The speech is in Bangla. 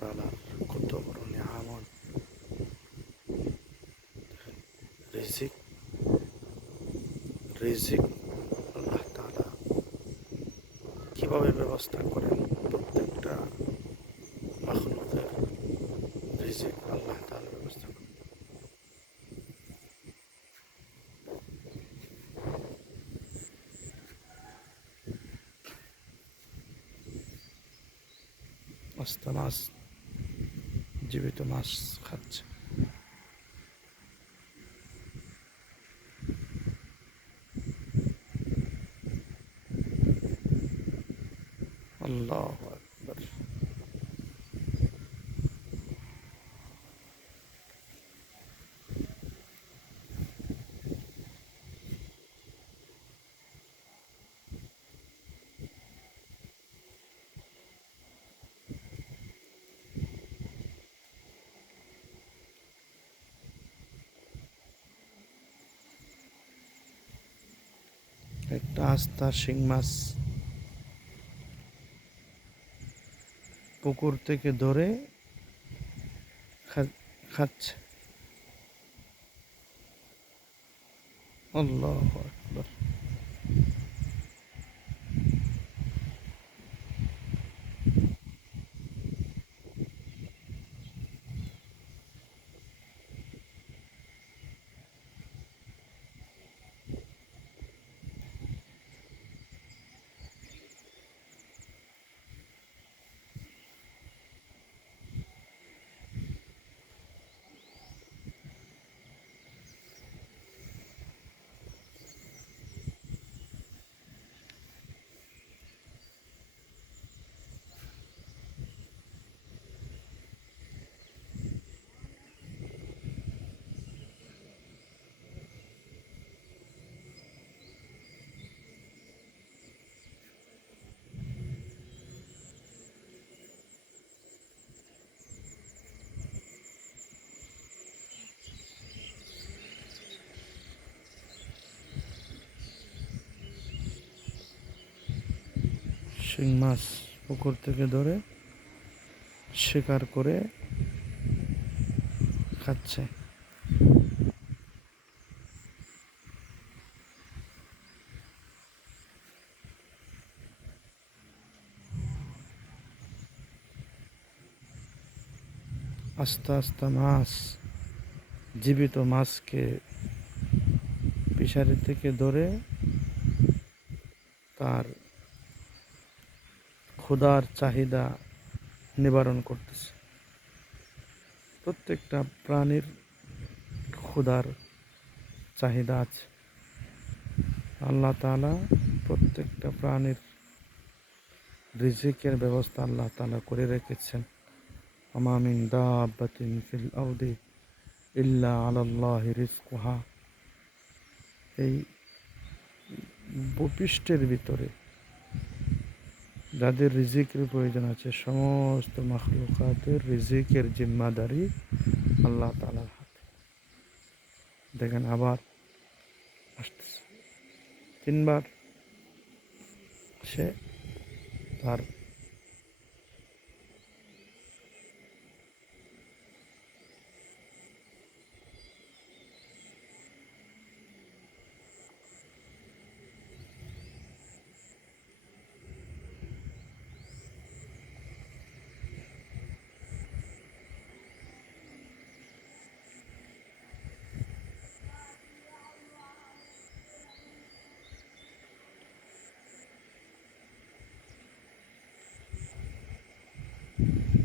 তালার কত বড় নিয়ামত। রিজিক রিজিক আল্লাহ তালা কীভাবে ব্যবস্থা করেন প্রত্যেকটা মাখলুকের রিজিক আল্লাহ তালা ব্যবস্থা করেন আস্ত মাছ জীবিত মাছ খাচ্ছে। আল্লাহ আকবর একটা আস্তা শিং মাছ পুকুর থেকে ধরে খাচ্ছে। আল্লাহ আকবর। শিং মাছ পুকুর থেকে ধরে শিকার করে খাচ্ছে। আস্তে আস্তে মাছ, জীবিত মাছকে ফিশারি থেকে ধরে তার ক্ষুধার চাহিদা নিবারণ করতেছে। প্রত্যেকটা প্রাণীর ক্ষুধার চাহিদা আছে। আল্লাহ তাআলা প্রত্যেকটা প্রাণীর রিজিকের ব্যবস্থা আল্লাহ তাআলা করে রেখেছেন। আমামিন দাব্বাতিন ফিল আরদি ইল্লা আলাল্লাহি রিজকুহা। এই ভূপৃষ্ঠের ভিতরে যাদের রিজিকের প্রয়োজন আছে। সমস্ত মাখলুকাতের রিজিকের জিম্মাদারি আল্লাহ তালার হাতে। দেখেন আবার আসতেছে। তিনবার সে তার